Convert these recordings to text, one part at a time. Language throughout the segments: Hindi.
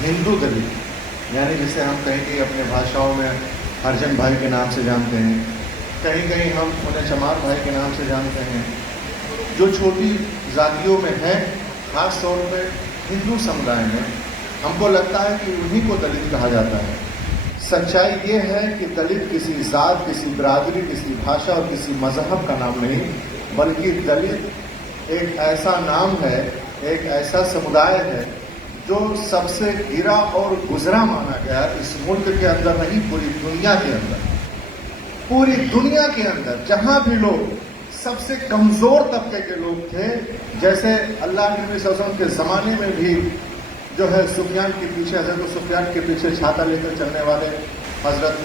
हिंदू दलित, यानी जिसे हम कहीं कहीं अपने भाषाओं में हरिजन भाई के नाम से जानते हैं, कहीं कहीं हम उन्हें चमार भाई के नाम से जानते हैं, जो छोटी जातियों में है, खास तौर पर हिंदू समुदाय में हमको लगता है कि उन्हीं को दलित कहा जाता है। सच्चाई ये है कि दलित किसी जात, किसी बिरादरी, किसी भाषा और किसी मजहब का नाम नहीं, बल्कि दलित एक ऐसा नाम है, एक ऐसा समुदाय है जो सबसे गिरा और गुजरा माना गया इस मुल्क के अंदर नहीं, पूरी दुनिया के अंदर। पूरी दुनिया के अंदर जहां भी लोग सबसे कमजोर तबके के लोग थे, जैसे अल्लाह के नबी सल्लल्लाहु अलैहि वसल्लम के जमाने में भी जो है सुफियान के पीछे, हजरत सुफियान के पीछे छाता लेकर चलने वाले हजरत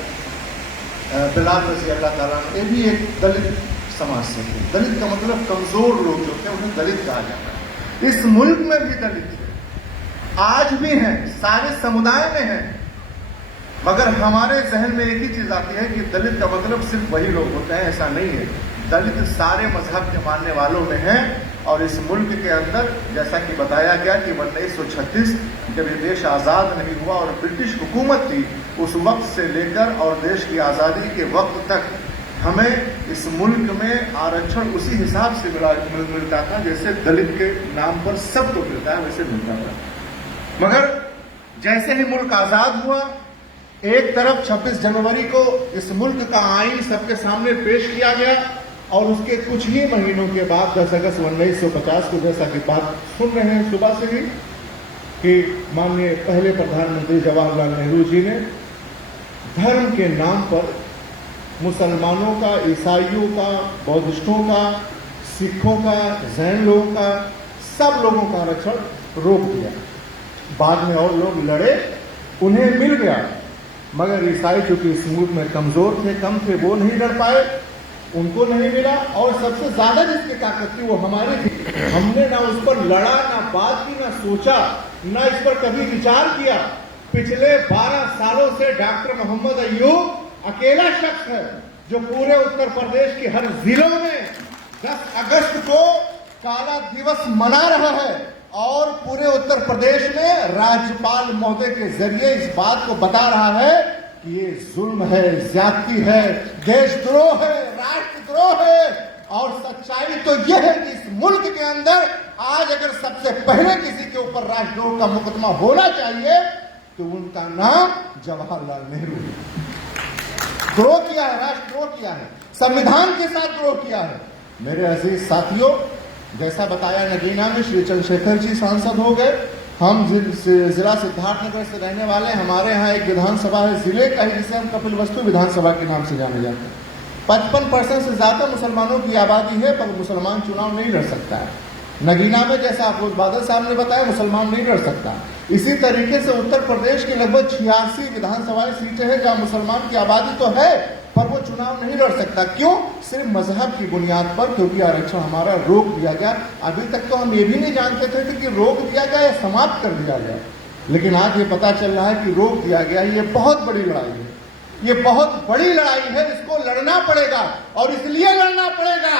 बिलाल रज़ी अल्लाह ताला, ये भी एक दलित समाज से थे। दलित का मतलब कमजोर लोग जो थे उन्हें दलित कहा जाता है। इस मुल्क में भी दलित थे, आज भी हैं, सारे समुदाय में हैं, मगर हमारे जहन में एक ही चीज आती है कि दलित का मतलब सिर्फ वही लोग होते हैं। ऐसा नहीं है, दलित सारे मजहब के मानने वालों में हैं। और इस मुल्क के अंदर जैसा कि बताया गया कि 1936 जब ये देश आज़ाद नहीं हुआ और ब्रिटिश हुकूमत थी, उस वक्त से लेकर और देश की आज़ादी के वक्त तक हमें इस मुल्क में आरक्षण उसी हिसाब से मिलता था जैसे दलित के नाम पर सबको मिलता है, वैसे मिलता था। मगर जैसे ही मुल्क आज़ाद हुआ, एक तरफ 26 जनवरी को इस मुल्क का आईन सबके सामने पेश किया गया और उसके कुछ ही महीनों के बाद 10 अगस्त 1950 को, जैसा कि बात सुन रहे हैं सुबह से ही, कि माननीय पहले प्रधानमंत्री जवाहरलाल नेहरू जी ने धर्म के नाम पर मुसलमानों का, ईसाइयों का, बौद्धिस्टों का, सिखों का, जैन लोगों का, सब लोगों का आरक्षण रोक दिया। बाद में और लोग लड़े, उन्हें मिल गया, मगर ईसाई चूंकि इस मुल्क में कमजोर थे, कम थे, वो नहीं लड़ पाए, उनको नहीं मिला। और सबसे ज्यादा जिसकी ताकत थी वो हमारी थी। हमने ना उस पर लड़ा, ना बात की, ना सोचा, ना इस पर कभी विचार किया। पिछले 12 सालों से डॉक्टर मोहम्मद अय्यूब अकेला शख्स है जो पूरे उत्तर प्रदेश के हर जिलों में 10 अगस्त को काला दिवस मना रहा है और पूरे उत्तर प्रदेश में राज्यपाल महोदय के जरिए इस बात को बता रहा है कि ये जुल्म है, ज्यादती है, देशद्रोह है, राष्ट्रद्रोह है। और सच्चाई तो यह है कि इस मुल्क के अंदर आज अगर सबसे पहले किसी के ऊपर राष्ट्रद्रोह का मुकदमा होना चाहिए तो उनका नाम जवाहरलाल नेहरू है। द्रोह किया है, राष्ट्रद्रोह किया है, संविधान के साथ द्रोह किया है। मेरे अजीज साथियों, जैसा बताया, नगीना में श्री चंद्रशेखर जी सांसद हो गए। हम जिला सिद्धार्थनगर से रहने वाले, हमारे यहाँ एक विधानसभा है जिले का ही, जिसे हम कपिलवस्तु विधानसभा के नाम से जाने जाते हैं। 55% से ज्यादा मुसलमानों की आबादी है, पर मुसलमान चुनाव नहीं लड़ सकता है। नगीना में जैसा आपको बादल साहब ने बताया, मुसलमान नहीं लड़ सकता। इसी तरीके से उत्तर प्रदेश की लगभग 86 विधानसभा सीटें हैं जहां मुसलमान की आबादी तो है, पर वो चुनाव नहीं लड़ सकता। क्यों? सिर्फ मजहब की बुनियाद पर, क्योंकि आरक्षण हमारा रोक दिया गया। अभी तक तो हम ये भी नहीं जानते थे कि रोक दिया गया या समाप्त कर दिया गया, लेकिन आज ये पता चल रहा है कि रोक दिया गया। ये बहुत बड़ी लड़ाई है, ये बहुत बड़ी लड़ाई है, इसको लड़ना पड़ेगा। और इसलिए लड़ना पड़ेगा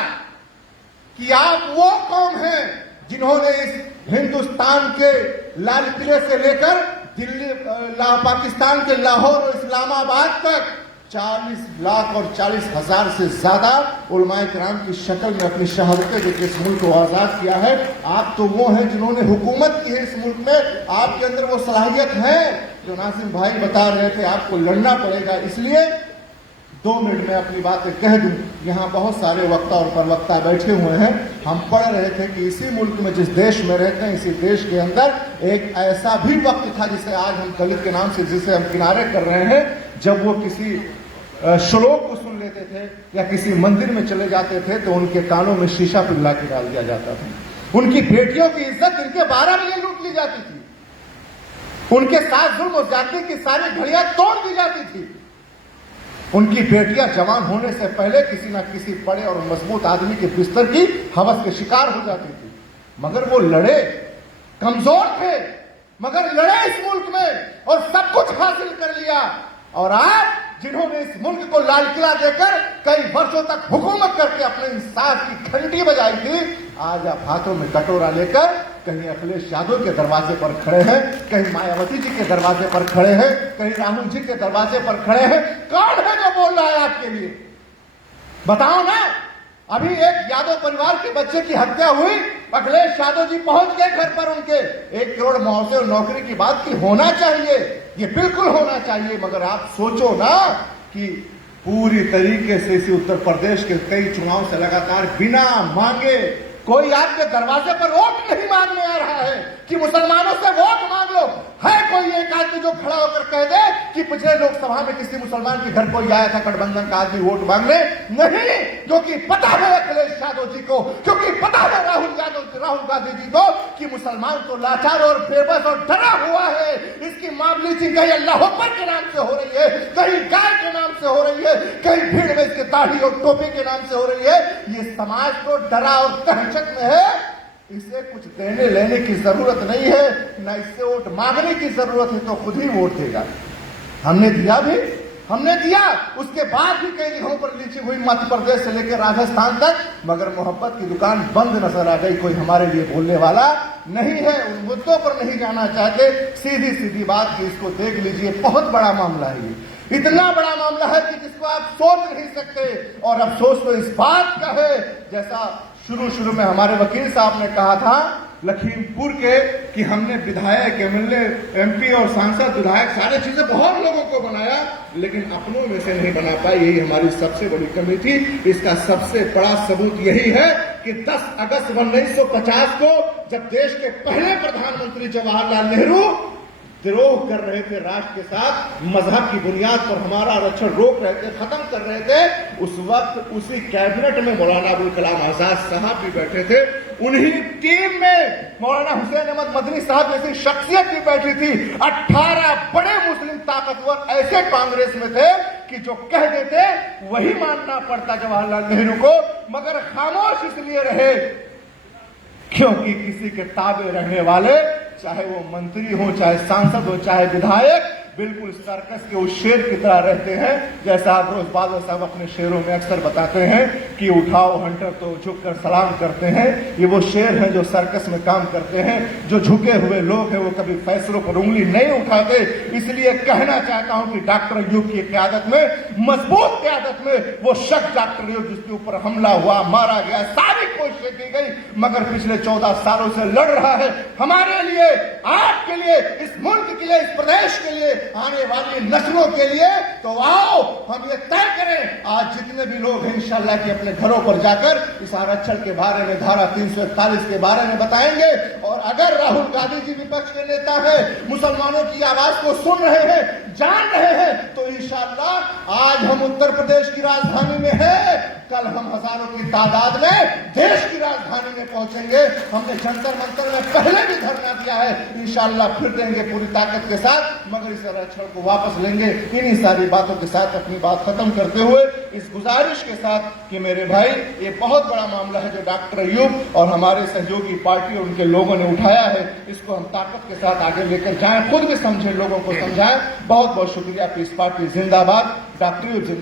कि आप वो कौम हैं जिन्होंने इस हिंदुस्तान के लाल किले से लेकर दिल्ली, पाकिस्तान के लाहौर और इस्लामाबाद तक 40 लाख और 40,000 से ज्यादा उलमाए किराम की शक्ल में अपनी शहादतें देकर इस मुल्क को आजाद किया है। आप तो वो हैं जिन्होंने हुकूमत की है इस मुल्क में, आपके अंदर वो सलाहियत है जो नासिम भाई बता रहे थे, आपको लड़ना पड़ेगा। इसलिए 2 मिनट में अपनी बातें कह दूं। यहाँ बहुत सारे वक्ता और प्रवक्ता बैठे हुए हैं। हम पढ़ रहे थे कि इसी मुल्क में, जिस देश में रहते हैं, इसी देश के अंदर एक ऐसा भी वक्त था जिसे आज हम दलित के नाम से जिसे हम किनारे कर रहे हैं, जब वो किसी श्लोक को सुन लेते थे या किसी मंदिर में चले जाते थे तो उनके कानों में शीशा पिघला के डाल दिया जाता था। उनकी बेटियों की इज्जत इनके 12 बजे लूट ली जाती थी। उनके साथ जुल्म और ज्यादती की सारी घड़ियां तोड़ दी जाती थी। उनकी बेटियां जवान होने से पहले किसी न किसी बड़े और मजबूत आदमी के बिस्तर की हवस के शिकार हो जाती थी। मगर वो लड़े, कमजोर थे, मगर लड़े इस मुल्क में और सब कुछ हासिल कर लिया। और आज जिन्होंने इस मुल्क को लाल किला देकर कई वर्षों तक हुकूमत करके अपने इंसाफ की घंटी बजाई थी, आज आप हाथों में कटोरा लेकर कहीं अखिलेश यादव के दरवाजे पर खड़े हैं, कहीं मायावती जी के दरवाजे पर खड़े हैं, कहीं राहुल जी के दरवाजे पर खड़े हैं। कौन है जो बोल रहा है आपके लिए? बताओ ना। अभी एक यादव परिवार के बच्चे की हत्या हुई, अखिलेश यादव जी पहुंच गए घर पर, उनके 1 करोड़ मुआवजे और नौकरी की बात की होना चाहिए, ये बिल्कुल होना चाहिए। मगर आप सोचो ना कि पूरी तरीके से इसी उत्तर प्रदेश के कई चुनाव से लगातार बिना मांगे कोई आपके दरवाजे पर वोट नहीं मांगने आ रहा है कि मुसलमानों से वोट मांग लो। है कोई एक आदमी जो खड़ा होकर कह दे कि पिछले लोकसभा में किसी मुसलमान के घर कोई आया था गठबंधन का आदमी वोट मांगने? नहीं, क्योंकि पता है अखिलेश यादव जी को, क्योंकि पता है राहुल गांधी जी को कि मुसलमान तो लाचार और बेबस और डरा हुआ है। इसकी मामली थी कहीं अल्लाह अकबर के नाम से हो रही है, कहीं गाय के नाम से हो रही है, कहीं भीड़ में इसके दाढ़ी और टोपी के नाम से हो रही है। ये समाज को डरा और दहशत में है। इसे कुछ देने लेने की जरूरत नहीं है, न इससे वोट मांगने की जरूरत है, तो खुद ही वोट देगा। हमने दिया भी, हमने दिया, उसके बाद भी कई जगहों पर लीची हुई, मध्य प्रदेश से लेकर राजस्थान तक, मगर मोहब्बत की दुकान बंद नजर आ गई। कोई हमारे लिए बोलने वाला नहीं है, उन मुद्दों पर नहीं जाना चाहते। सीधी सीधी बात की इसको देख लीजिए, बहुत बड़ा मामला है ये, इतना बड़ा मामला है कि जिसको आप सोच नहीं सकते। और अफसोस तो इस बात का है, जैसा शुरू में हमारे वकील साहब ने कहा था लखीमपुर के कि हमने विधायक, एमएलए, एमपी और सांसद, विधायक सारी चीजें बहुत लोगों को बनाया, लेकिन अपनों में से नहीं बना पाई। यही हमारी सबसे बड़ी कमी थी। इसका सबसे बड़ा सबूत यही है कि 10 अगस्त 1950 को जब देश के पहले प्रधानमंत्री जवाहरलाल नेहरू द्रोह कर रहे थे राष्ट्र के साथ, मजहब की बुनियाद पर हमारा आरक्षण रोक रहे थे, खत्म कर रहे थे, उस वक्त उसी कैबिनेट में मौलाना अबुल कलाम आजाद साहब भी बैठे थे। उन्हीं टीम में मौलाना हुसैन अहमद मदनी साहब जैसी शख्सियत भी बैठी थी। 18 बड़े मुस्लिम ताकतवर ऐसे कांग्रेस में थे कि जो कह देते वही मानना पड़ता जवाहरलाल नेहरू को, मगर खामोश इसलिए रहे क्योंकि किसी के ताबे रहने वाले, चाहे वो मंत्री हो, चाहे सांसद हो, चाहे विधायक, बिल्कुल सर्कस के उस शेर की तरह रहते हैं। जैसा अफरोज बादल साहब अपने शेरों में अक्सर बताते हैं कि उठाओ हंटर तो झुककर सलाम करते हैं। ये वो शेर हैं जो सर्कस में काम करते हैं। जो झुके हुए लोग हैं वो कभी फैसलों पर उंगली नहीं उठाते। इसलिए कहना चाहता हूं कि डॉक्टर अय्यूब की क्यादत में, मजबूत क्यादत में, वो शख्स डॉक्टर अय्यूब जिसके ऊपर हमला हुआ, मारा गया, सारी कोशिशें की गई, मगर पिछले 14 सालों से लड़ रहा है हमारे लिए, आपके लिए, इस मुल्क के लिए, इस प्रदेश के लिए, आने वाली नस्लों के लिए। तो आओ हम ये तय करें, आज जितने भी लोग हैं इंशाल्लाह कि अपने घरों पर जाकर इस आरक्षण के बारे में, धारा 341 के बारे में बताएंगे। और अगर राहुल गांधी जी विपक्ष के नेता है, मुसलमानों की आवाज को सुन रहे हैं, जान रहे हैं, तो इंशाल्लाह आज हम उत्तर प्रदेश की राजधानी में हैं, कल हम हजारों की तादाद में देश की राजधानी में पहुंचेंगे। हमने जंतर मंतर में पहले भी धरना दिया है, इंशाल्लाह फिर देंगे पूरी ताकत के साथ, मगर इस आरक्षण को वापस लेंगे। इन्हीं सारी बातों के साथ अपनी बात खत्म करते हुए इस गुजारिश के साथ कि मेरे भाई, ये बहुत बड़ा मामला है जो डॉक्टर अय्यूब और हमारे सहयोगी पार्टी और उनके लोगों ने उठाया है, इसको हम ताकत के साथ आगे लेकर जाएं, खुद भी समझें, लोगों को समझाएं। बहुत बहुत शुक्रिया। पीस पार्टी जिंदाबाद, डॉक्टर अय्यूब जिंदाबाद।